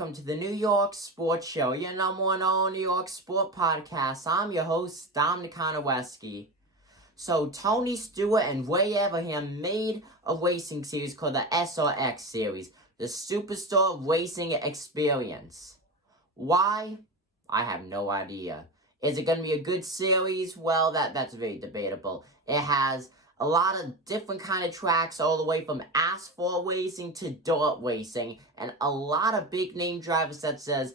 welcome to the New York Sports Show, your number one all New York sport podcast. I'm your host, Dominic Konowski. So, Tony Stewart and Ray Abraham made a racing series called the SRX series, the Superstar Racing Experience. Why? I have no idea. Is it going to be a good series? Well, that's very debatable. It has a lot of different kind of tracks, all the way from asphalt racing to dirt racing, and a lot of big name drivers such as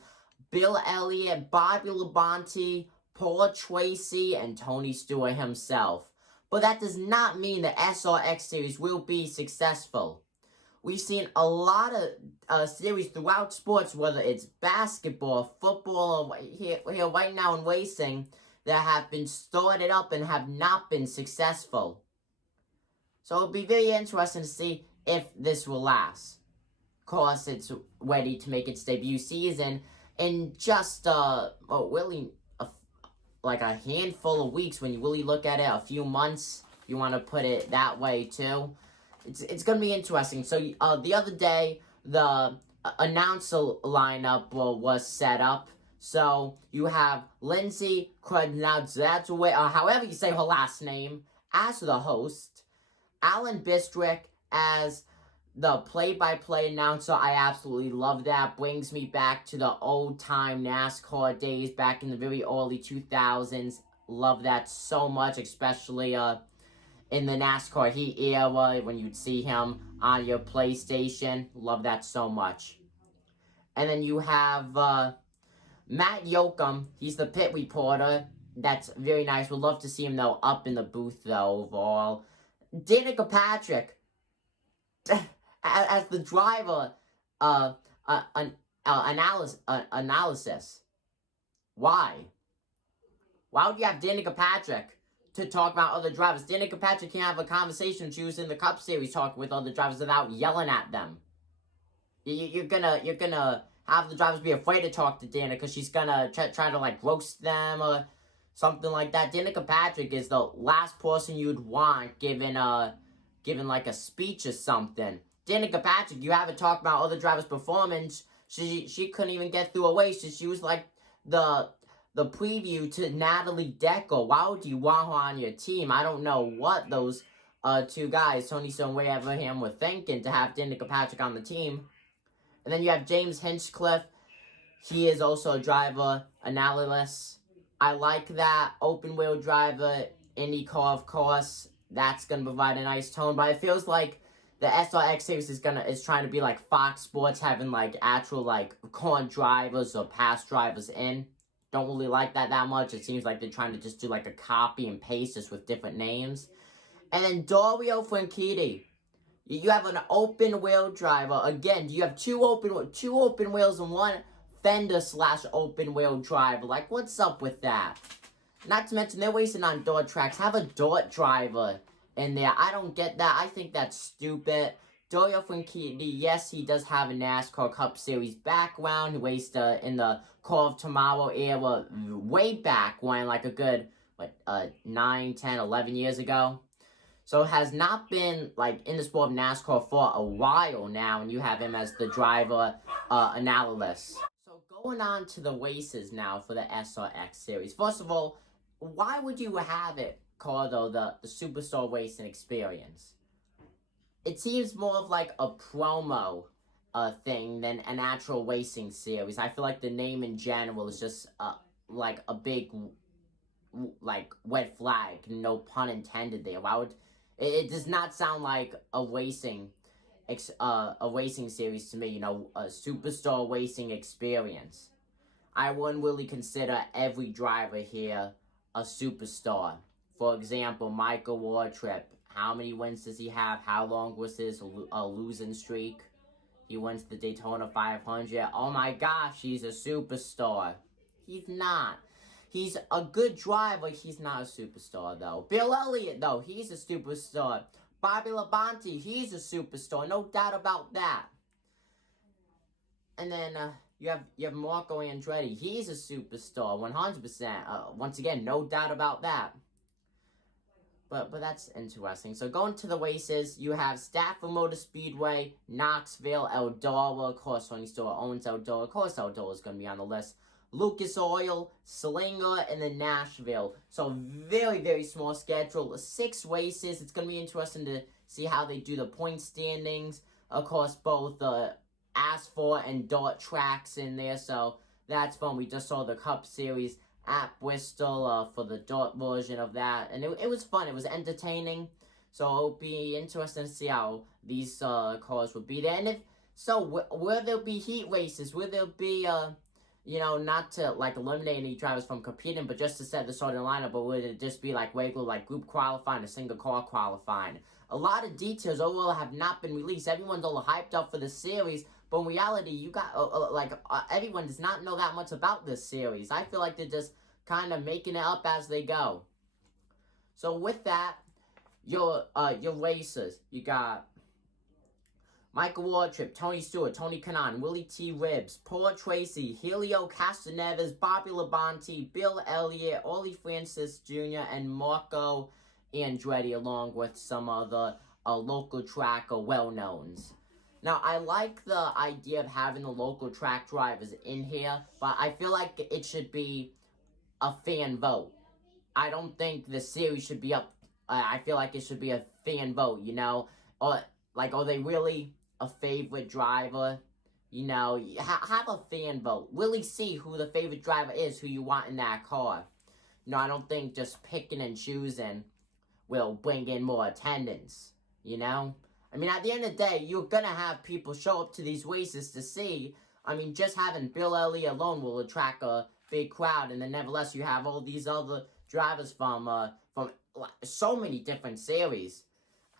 Bill Elliott, Bobby Labonte, Paul Tracy, and Tony Stewart himself. But that does not mean the SRX series will be successful. We've seen a lot of series throughout sports, whether it's basketball, football, or here right now in racing, that have been started up and have not been successful. So it'll be very interesting to see if this will last. Of course, it's ready to make its debut season in just like a handful of weeks. When you really look at it, a few months, if you want to put it that way too. It's going to be interesting. So the other day, the announcer lineup was set up. So you have Lindsay Krudnadzadze, however you say her last name, as the host. Alan Bistrick as the play-by-play announcer. I absolutely love that. Brings me back to the old-time NASCAR days back in the very early 2000s. Love that so much, especially in the NASCAR Heat era when you'd see him on your PlayStation. Love that so much. And then you have Matt Yoakum. He's the pit reporter. That's very nice. Would love to see him, though, up in the booth, though, overall. Danica Patrick as the driver analysis. Why? Why would you have Danica Patrick to talk about other drivers? Danica Patrick can't have a conversation. She was in the Cup Series talking with other drivers without yelling at them. You're gonna have the drivers be afraid to talk to Danica because she's gonna try to like roast them or something like that. Danica Patrick is the last person you'd want giving like a speech or something. Danica Patrick, you have her talk about other drivers' performance. She couldn't even get through a race. She was like the preview to Natalie Decker. Why would you want her on your team? I don't know what those two guys, Tony Stewart and Ray Abraham, were thinking to have Danica Patrick on the team. And then you have James Hinchcliffe. He is also a driver analyst. I like that. Open wheel driver, IndyCar, of course. That's gonna provide a nice tone. But it feels like the SRX series is trying to be like Fox Sports, having like actual like current drivers or past drivers in. Don't really like that much. It seems like they're trying to just do like a copy and paste just with different names. And then Dario Franchitti. You have an open wheel driver. Again, you have two open wheels and one fender/open wheel driver. Like, what's up with that? Not to mention, they're racing on dirt tracks. Have a dirt driver in there. I don't get that. I think that's stupid. Dario Franchitti, yes, he does have a NASCAR Cup Series background. He raced in the Car of Tomorrow era way back when, like a good, 9, 10, 11 years ago. So has not been like in the sport of NASCAR for a while now, and you have him as the driver analyst. So going on to the races now for the SRX series. First of all, why would you have it called though the Superstar Racing Experience? It seems more of like a promo thing than an actual racing series. I feel like the name in general is just like a big like red flag. No pun intended there. Why would it does not sound like a racing series to me, you know, a Superstar Racing Experience. I wouldn't really consider every driver here a superstar. For example, Michael Waltrip. How many wins does he have? How long was his losing streak? He wins the Daytona 500. Oh my gosh, he's a superstar. He's not. He's a good driver. He's not a superstar, though. Bill Elliott, though, he's a superstar. Bobby Labonte, he's a superstar. No doubt about that. And then you have Marco Andretti. He's a superstar, 100%. Once again, no doubt about that. But that's interesting. So going to the races, you have Stafford Motor Speedway, Knoxville, Eldora. Of course, Tony Stewart owns Eldora. Of course, Eldora is going to be on the list. Lucas Oil, Slinger, and then Nashville. So very, very small schedule. 6 races. It's going to be interesting to see how they do the point standings. Of course, both asphalt and dirt tracks in there. So that's fun. We just saw the Cup Series at Bristol for the dirt version of that. And it was fun. It was entertaining. So it'll be interesting to see how these cars will be there. And if so, will there be heat races? Will there be not to like eliminate any drivers from competing, but just to set the starting lineup, but would it just be like regular like group qualifying, a single car qualifying? A lot of details overall have not been released. Everyone's all hyped up for the series, but in reality, you got everyone does not know that much about this series. I feel like they're just kind of making it up as they go. So with that, your racers, you got Michael Waltrip, Tony Stewart, Tony Kanaan, Willie T. Ribbs, Paul Tracy, Helio Castroneves, Bobby Labonte, Bill Elliott, Ollie Francis Jr., and Marco Andretti, along with some other local track well-knowns. Now, I like the idea of having the local track drivers in here, but I feel like it should be a fan vote. I don't think the series should be up. I feel like it should be a fan vote, Or, are they really a favorite driver? Have a fan vote. Really see who the favorite driver is, who you want in that car. I don't think just picking and choosing will bring in more attendance, I mean, at the end of the day, you're going to have people show up to these races to see. I mean, just having Bill Elliott alone will attract a big crowd. And then nevertheless, you have all these other drivers from so many different series.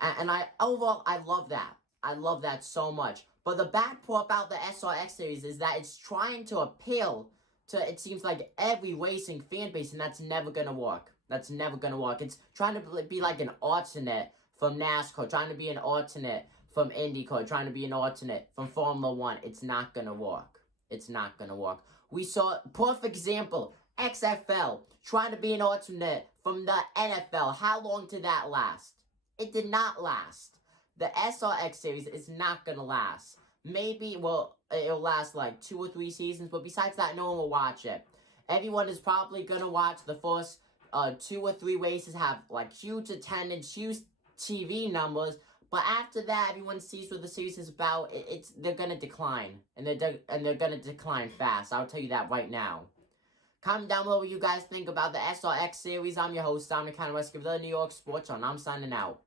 And overall, I love that. I love that so much. But the bad part about the SRX series is that it's trying to appeal to, it seems like, every racing fan base, and that's never going to work. That's never going to work. It's trying to be like an alternate from NASCAR, trying to be an alternate from IndyCar, trying to be an alternate from Formula 1. It's not going to work. It's not going to work. We saw, perfect example, XFL, trying to be an alternate from the NFL. How long did that last? It did not last. The SRX series is not going to last. Maybe, it'll last like 2 or 3 seasons, but besides that, no one will watch it. Everyone is probably going to watch the first 2 or 3 races, have like huge attendance, huge TV numbers, but after that, everyone sees what the series is about. They're gonna decline, and they're gonna decline fast. I'll tell you that right now. Comment down below what you guys think about the SRX series. I'm your host, Dominic Conway of the New York Sports Zone. I'm signing out.